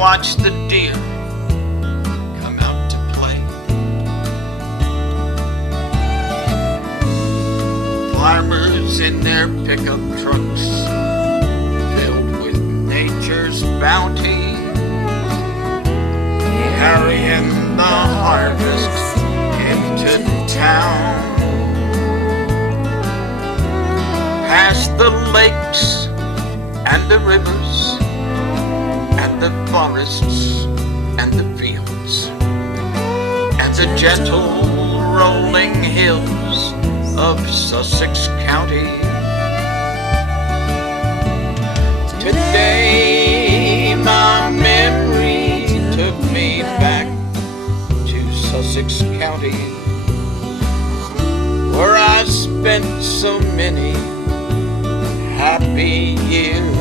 watch the deer come out to play. Farmers in their pickup trucks filled with nature's bounty, carrying the harvest into town. Past the lakes and the rivers and the forests and the fields and the gentle rolling hills of Sussex County. Today my memory took me back to Sussex County, where I spent so many happy years.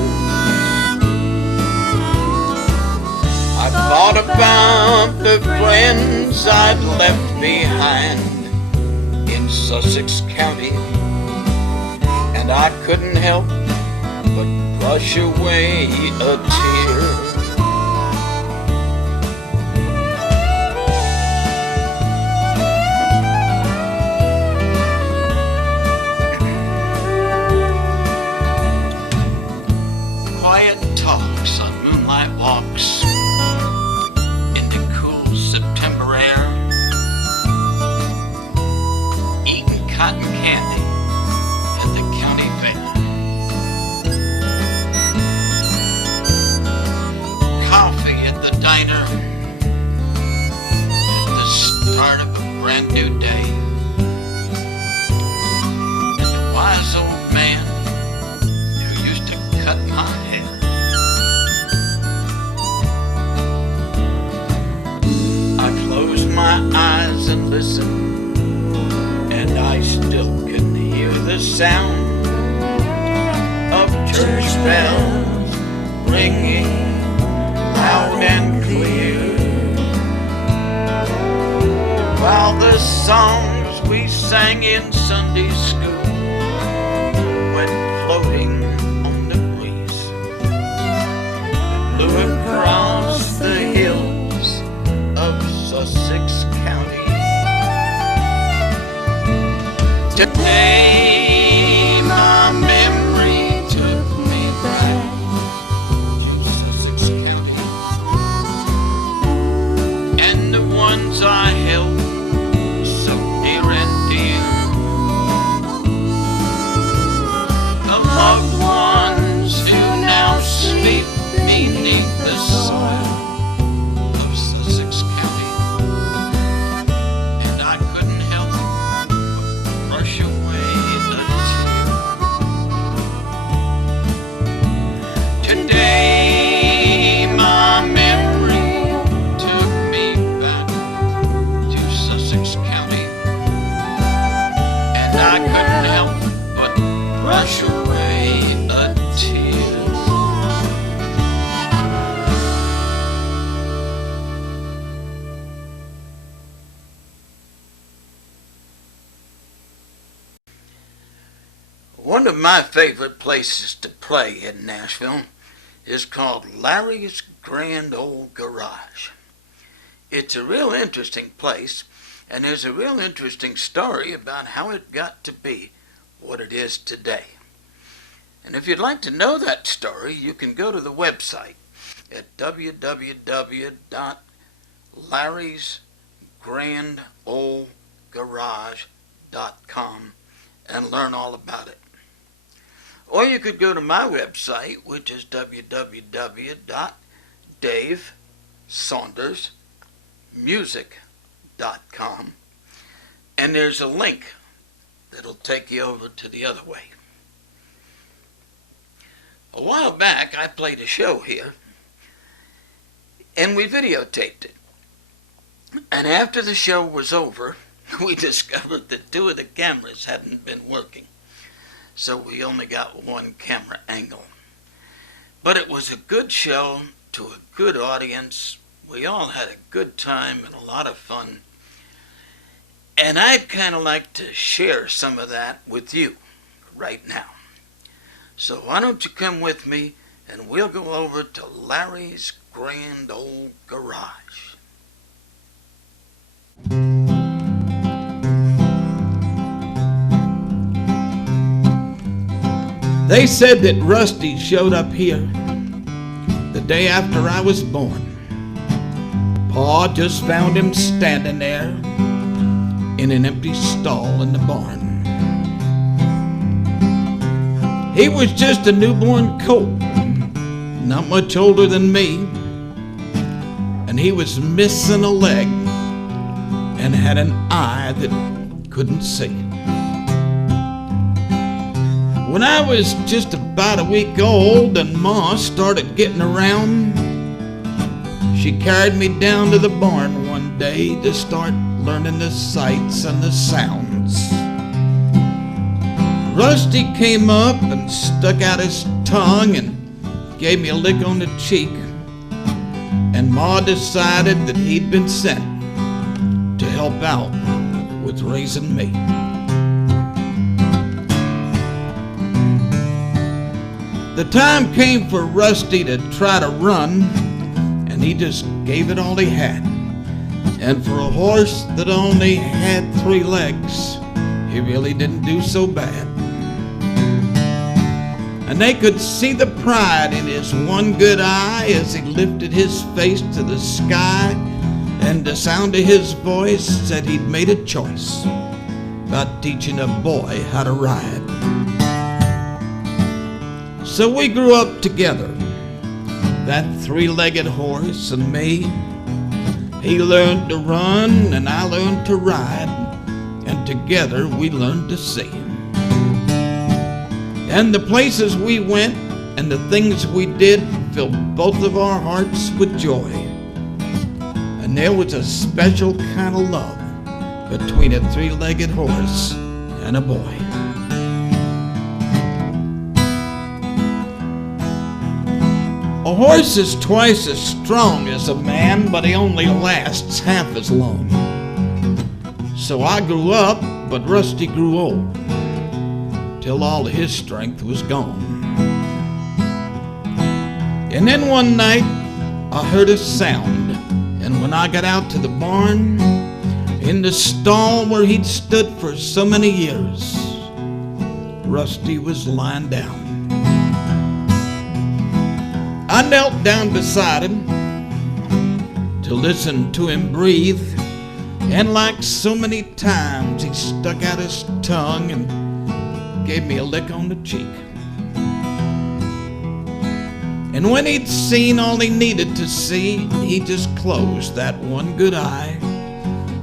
I thought about the friends I'd left behind in Sussex County, and I couldn't help but brush away a tear. Talks on moonlight walks in the cool September air, eating cotton candy at the county fair, coffee at the diner at the start of a brand new day, and the wise old man who used to cut my hair. Close my eyes and listen, and I still can hear the sound of church bells ringing loud and clear, while the songs we sang in Sunday school went floating on the breeze that blew across the hills of Sussex County. Today my memory took me back to Sussex County, and the ones I held so near and dear, the loved ones who now sleep beneath the soil of Sussex County. I couldn't help but brush away a tear. One of my favorite places to play in Nashville is called Larry's Grand Old Garage. It's a real interesting place, and there's a real interesting story about how it got to be what it is today. And if you'd like to know that story, you can go to the website at www.larrysgrandoldgarage.com and learn all about it. Or you could go to my website, which is www.davesaundersmusic.com, and there's a link that'll take you over to the other way. A while back I played a show here, and we videotaped it. And after the show was over, we discovered that 2 of the cameras hadn't been working, so we only got 1 camera angle. But it was a good show to a good audience. We all had a good time and a lot of fun. And I'd kind of like to share some of that with you right now. So why don't you come with me and we'll go over to Larry's grand old garage. They said that Rusty showed up here the day after I was born. Pa just found him standing there in an empty stall in the barn. He was just a newborn colt, not much older than me, and he was missing a leg and had an eye that couldn't see. When I was just about a week old and Ma started getting around, she carried me down to the barn one day to start learning the sights and the sounds. Rusty came up and stuck out his tongue and gave me a lick on the cheek, and Ma decided that he'd been sent to help out with raising me. The time came for Rusty to try to run, and he just gave it all he had. And for a horse that only had 3 legs, he really didn't do so bad. And they could see the pride in his one good eye as he lifted his face to the sky, and the sound of his voice said he'd made a choice about teaching a boy how to ride. So we grew up together, that 3-legged horse and me. He learned to run and I learned to ride, and together we learned to see. And the places we went and the things we did filled both of our hearts with joy. And there was a special kind of love between a 3-legged horse and a boy. A horse is twice as strong as a man, but he only lasts half as long. So I grew up, but Rusty grew old, till all his strength was gone. And then one night I heard a sound, and when I got out to the barn, in the stall where he'd stood for so many years, Rusty was lying down. I knelt down beside him to listen to him breathe, and like so many times he stuck out his tongue and gave me a lick on the cheek. And when he'd seen all he needed to see, he just closed that one good eye,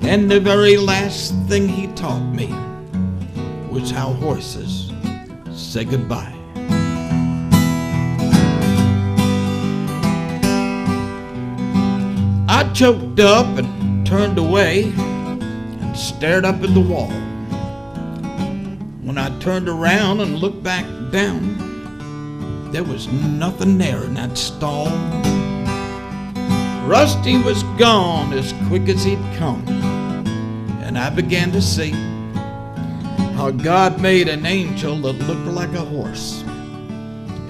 and the very last thing he taught me was how horses say goodbye. I choked up and turned away and stared up at the wall. When I turned around and looked back down, there was nothing there in that stall. Rusty was gone as quick as he'd come, and I began to see how God made an angel that looked like a horse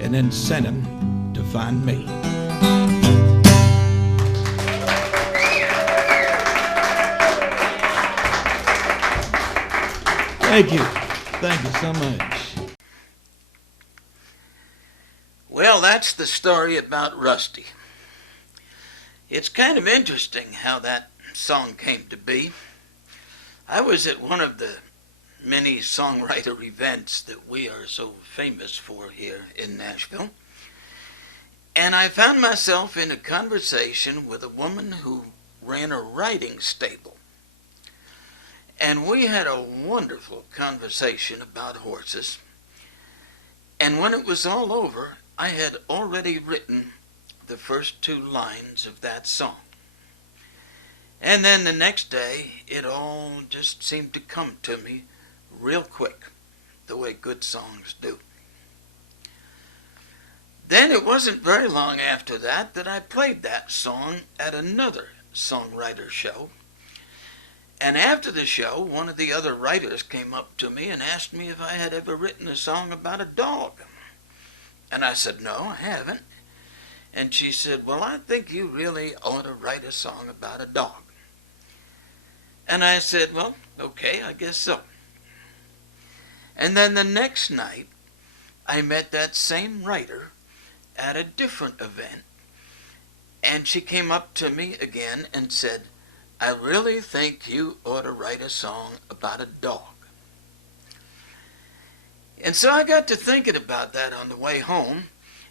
and then sent him to find me. Thank you. Thank you so much. Well, that's the story about Rusty. It's kind of interesting how that song came to be. I was at one of the many songwriter events that we are so famous for here in Nashville, and I found myself in a conversation with a woman who ran a riding stable. And we had a wonderful conversation about horses. And when it was all over, I had already written the first 2 lines of that song. And then the next day, it all just seemed to come to me real quick, the way good songs do. Then it wasn't very long after that that I played that song at another songwriter show. And after the show, one of the other writers came up to me and asked me if I had ever written a song about a dog. And I said, no, I haven't. And she said, well, I think you really ought to write a song about a dog. And I said, well, okay, I guess so. And then the next night, I met that same writer at a different event. And she came up to me again and said, I really think you ought to write a song about a dog. And so I got to thinking about that on the way home,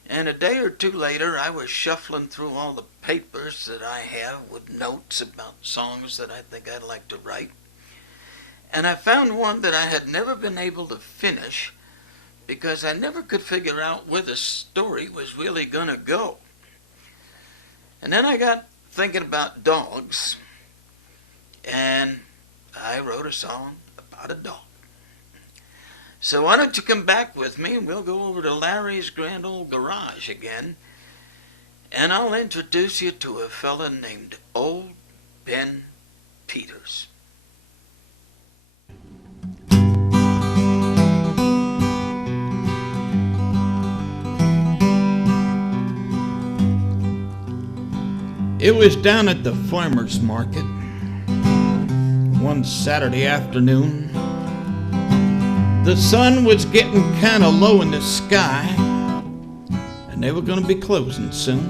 and a day or two later I was shuffling through all the papers that I have with notes about songs that I think I'd like to write. And I found one that I had never been able to finish because I never could figure out where the story was really going to go. And then I got thinking about dogs, and I wrote a song about a dog. So why don't you come back with me and we'll go over to Larry's grand old garage again, and I'll introduce you to a fella named Old Ben Peters. It was down at the farmer's market one Saturday afternoon. The sun was getting kind of low in the sky, and they were going to be closing soon.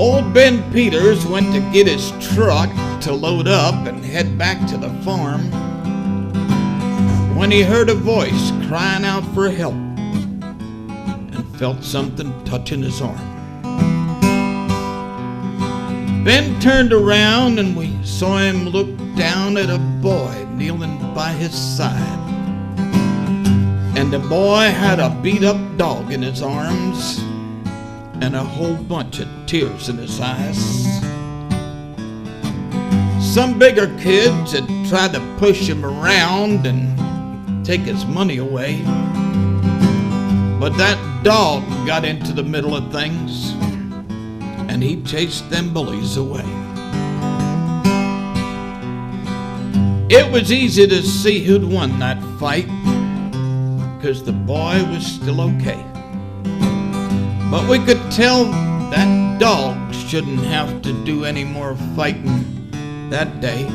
Old Ben Peters went to get his truck to load up and head back to the farm when he heard a voice crying out for help and felt something touching his arm. Ben turned around and we saw him look down at a boy kneeling by his side. And the boy had a beat-up dog in his arms and a whole bunch of tears in his eyes. Some bigger kids had tried to push him around and take his money away, but that dog got into the middle of things, and he chased them bullies away. It was easy to see who'd won that fight, 'cause the boy was still okay. But we could tell that dog shouldn't have to do any more fighting that day.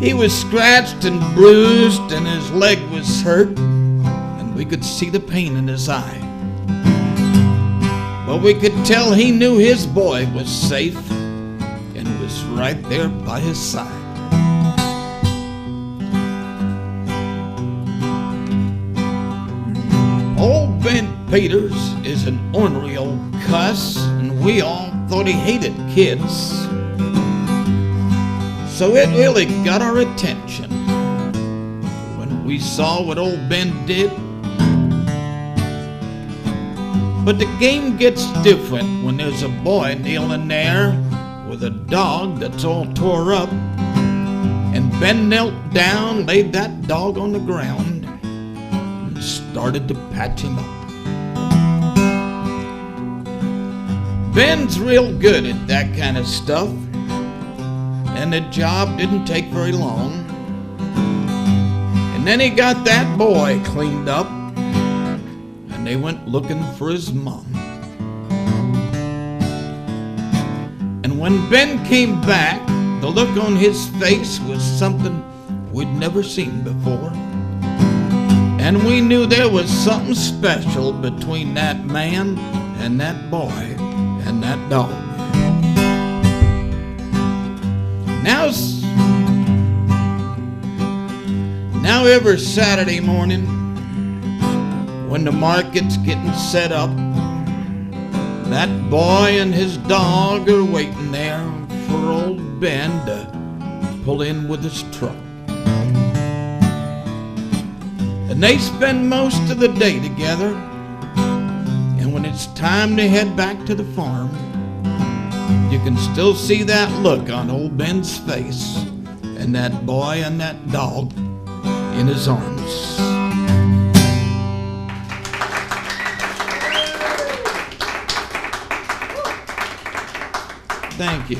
He was scratched and bruised, and his leg was hurt, and we could see the pain in his eye. But we could tell he knew his boy was safe and was right there by his side. Old Ben Peters is an ornery old cuss, and we all thought he hated kids. So it really got our attention when we saw what old Ben did. But the game gets different when there's a boy kneeling there with a dog that's all tore up. And Ben knelt down, laid that dog on the ground, and started to patch him up. Ben's real good at that kind of stuff, and the job didn't take very long. And then he got that boy cleaned up, and they went looking for his mom. And when Ben came back, the look on his face was something we'd never seen before. And we knew there was something special between that man and that boy and that dog. Now every Saturday morning, when the market's getting set up, that boy and his dog are waiting there for old Ben to pull in with his truck. And they spend most of the day together, and when it's time to head back to the farm, you can still see that look on old Ben's face and that boy and that dog in his arms. Thank you.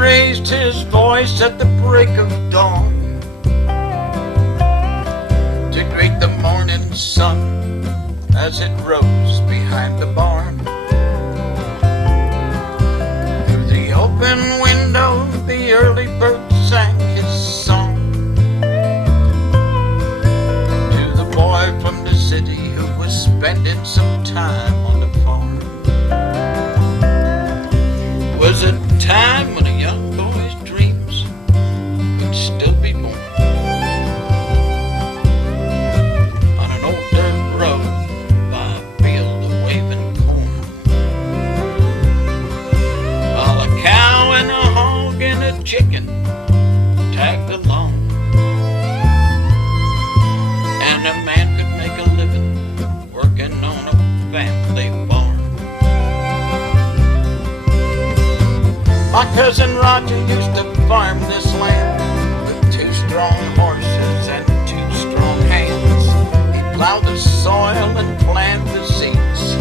raised his voice at the break of dawn to greet the morning sun as it rose behind the barn. Through the open window the early bird sang his song to the boy from the city who was spending some time on the farm. Was a time when a young boy's dreams could still be born on an old dirt road by a field of waving corn, while a cow and a hog and a chicken tagged along, and a man could make a living working on a family farm. My cousin Roger used to farm this land with 2 strong horses and 2 strong hands. He plowed the soil and planted the seeds,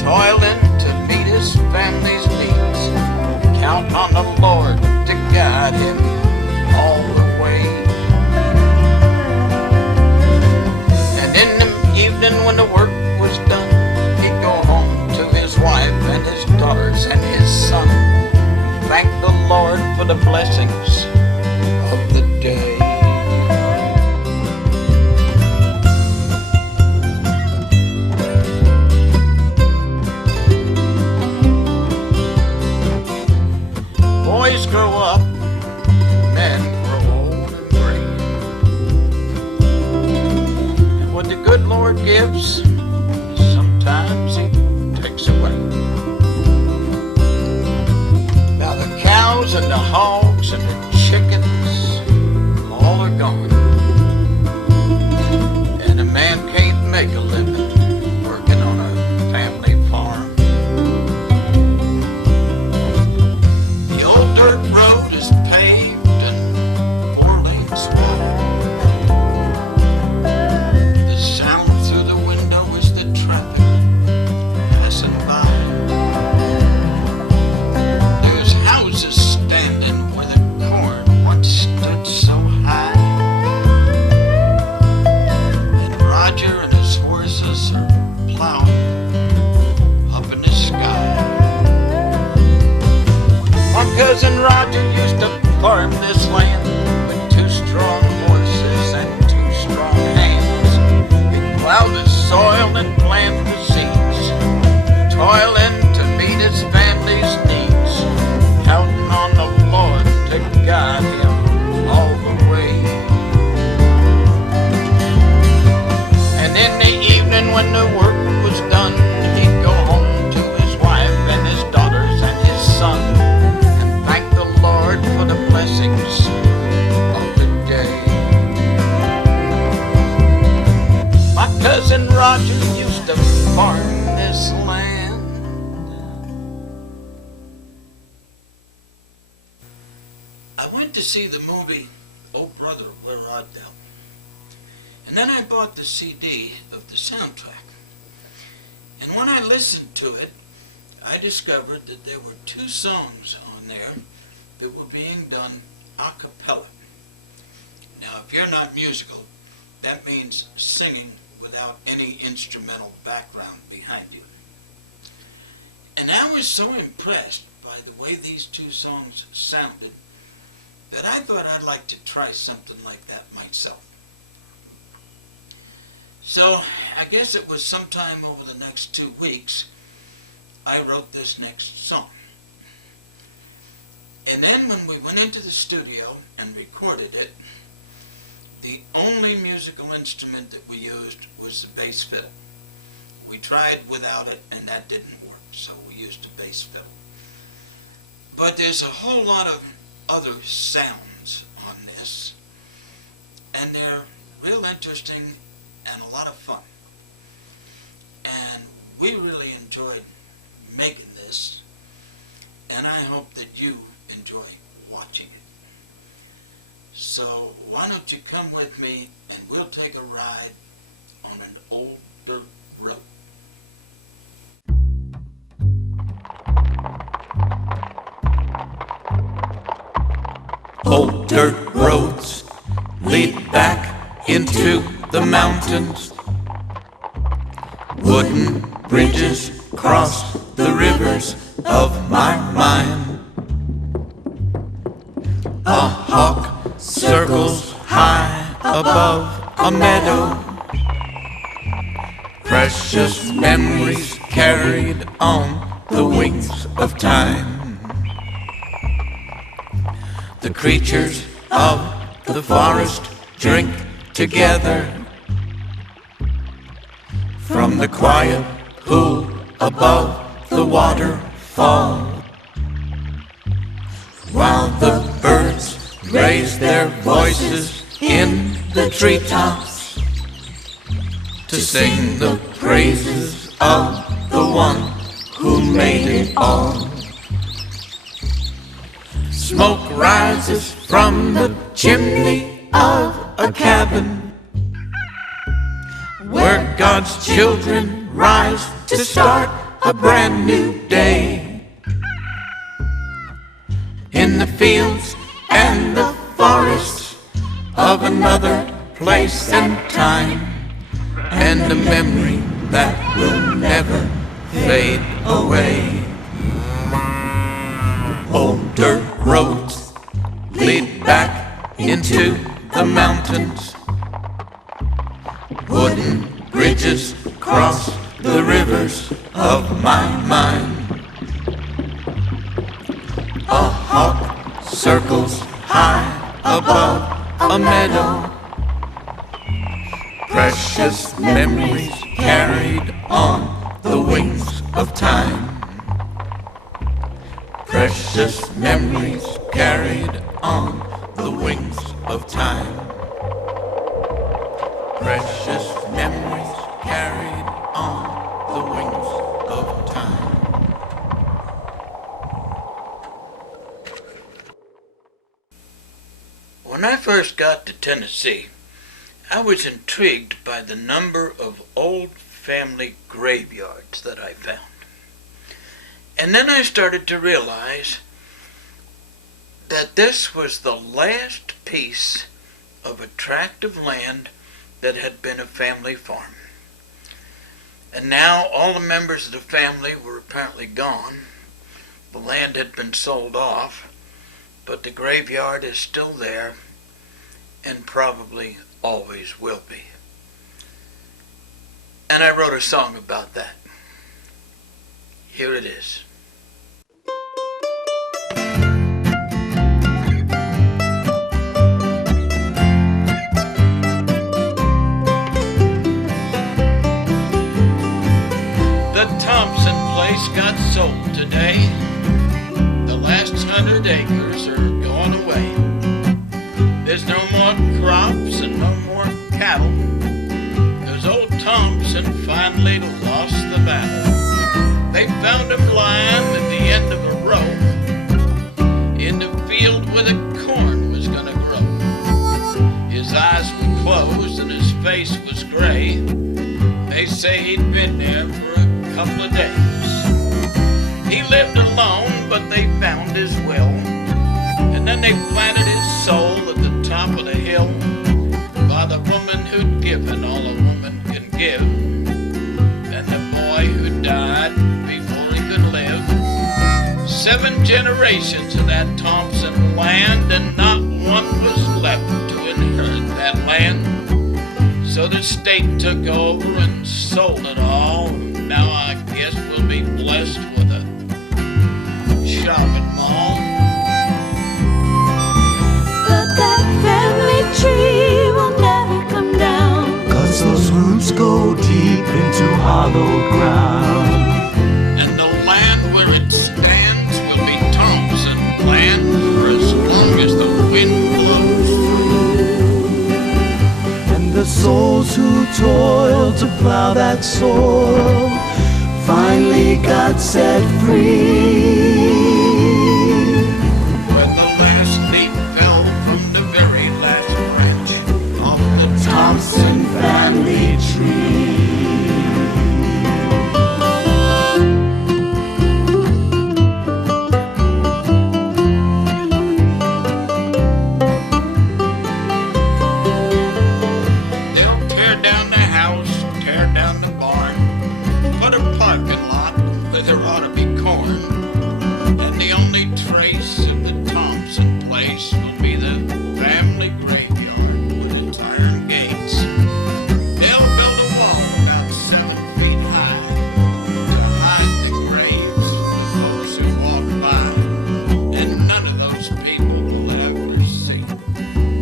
toiling to meet his family's needs, count on the Lord to guide him all the way. And in the evening when the work was done, he'd go home to his wife and his daughters and his son. Thank the Lord for the blessings of the day. Boys grow up, men grow old and gray, and what the good Lord gives, sometimes He takes away. Now the cows and the hogs and the chickens all are gone, and a man can't make a living working on a family farm. The old dirt road is paved and 4 lanes wide. The sound through the window is the traffic passing by. Standing where the corn once stood so high, and Roger and his horses are plowing up in the sky. My cousin Roger used to farm this land with 2 strong horses and 2 strong hands. He plowed the soil and planted the seeds, toiling to meet his family's needs, counting on the Lord to guide him all the way. And in the evening when the work was done, he'd go home to his wife and his daughters and his son, and thank the Lord for the blessings of the day. My cousin Roger used to farm this land. I went to see the movie Oh Brother, Where Art Thou? And then I bought the CD of the soundtrack. And when I listened to it, I discovered that there were 2 songs on there that were being done a cappella. Now, if you're not musical, that means singing without any instrumental background behind you. And I was so impressed by the way these 2 songs sounded that I thought I'd like to try something like that myself. So I guess it was sometime over the next 2 weeks I wrote this next song. And then when we went into the studio and recorded it, the only musical instrument that we used was the bass fiddle. We tried without it and that didn't work, so we used a bass fiddle. But there's a whole lot of other sounds on this, and they're real interesting and a lot of fun. And we really enjoyed making this, and I hope that you enjoy watching it. So why don't you come with me and we'll take a ride on an old dirt road. Old dirt roads lead back into the mountains. Wooden bridges cross the rivers of my mind. A hawk circles high above a meadow. Precious memories carried on the wings of time. The creatures of the forest drink together from the quiet pool above the waterfall, while the birds raise their voices in the treetops to sing the praises of the one who made it all. Smoke rises from the chimney of a cabin where God's children rise to start a brand new day. In the fields and the forests of another place and time, and a memory that will never fade away. Old dirt roads lead back into the mountains. Wooden bridges cross the rivers of my mind. A hawk circles high above a meadow. Precious memories carried on the wings of time. Precious memories carried on the wings of time. Precious memories carried on the wings of time. When I first got to Tennessee, I was intrigued by the number of old family graveyards that I found. And then I started to realize that this was the last piece of a tract of land that had been a family farm. And now all the members of the family were apparently gone. The land had been sold off, but the graveyard is still there and probably always will be. And I wrote a song about that. Here it is. The Thompson place got sold today. The last 100 acres are gone away. There's no more crops and no more cattle, 'cause old Thompson finally lost the battle. They found him lying at the end of a row in the field where the corn was gonna grow. His eyes were closed and his face was gray. They say he'd been there for a couple of days. He lived alone, but they found his will, and then they planted his soul at the top of the hill by the woman who'd given all a woman can give, and the boy who died before he could live. 7 generations of that Thompson land, and not one was left to inherit that land. So the state took over and sold it all. Now I guess we'll be blessed with a shopping mall. But that family tree will never come down, 'cause those roots go deep into hollow ground. And the land where it stands will be Thompson land for as long as the wind blows through. And the souls who toiled to plow that soil finally got set free. When the last leaf fell from the very last branch of the Thompson family tree. place will be the family graveyard with its iron gates. They'll build a wall about 7 feet high to hide the graves of folks who walk by, and none of those people will ever see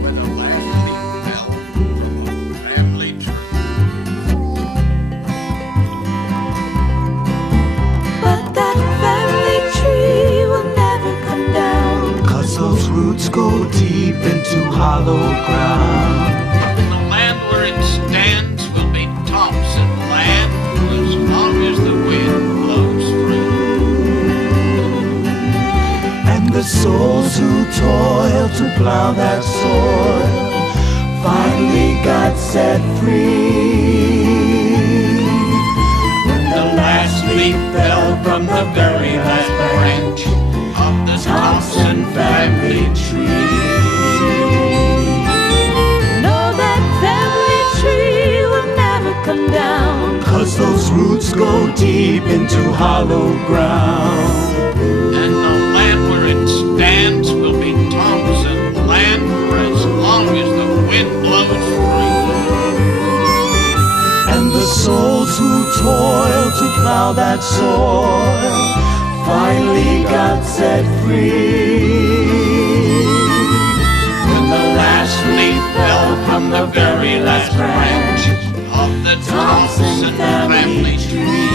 when the last leaf fell from a family tree. But that family tree will never come down. 'Cause those roots go deep into hollow ground. And the land where it stands will be Thompson land for as long as the wind blows free. And the souls who toil to plow that soil finally got set free. When the last leaf fell from the very last branch Of the Thompson family tree. No, that family tree will never come down. 'Cause those roots go deep into hollow ground. And the land where it stands will be Thompson land for as long as the wind blows free. And the souls who toil to plow that soil finally got set free. When the last leaf fell from the very last branch Of the Thompson family tree.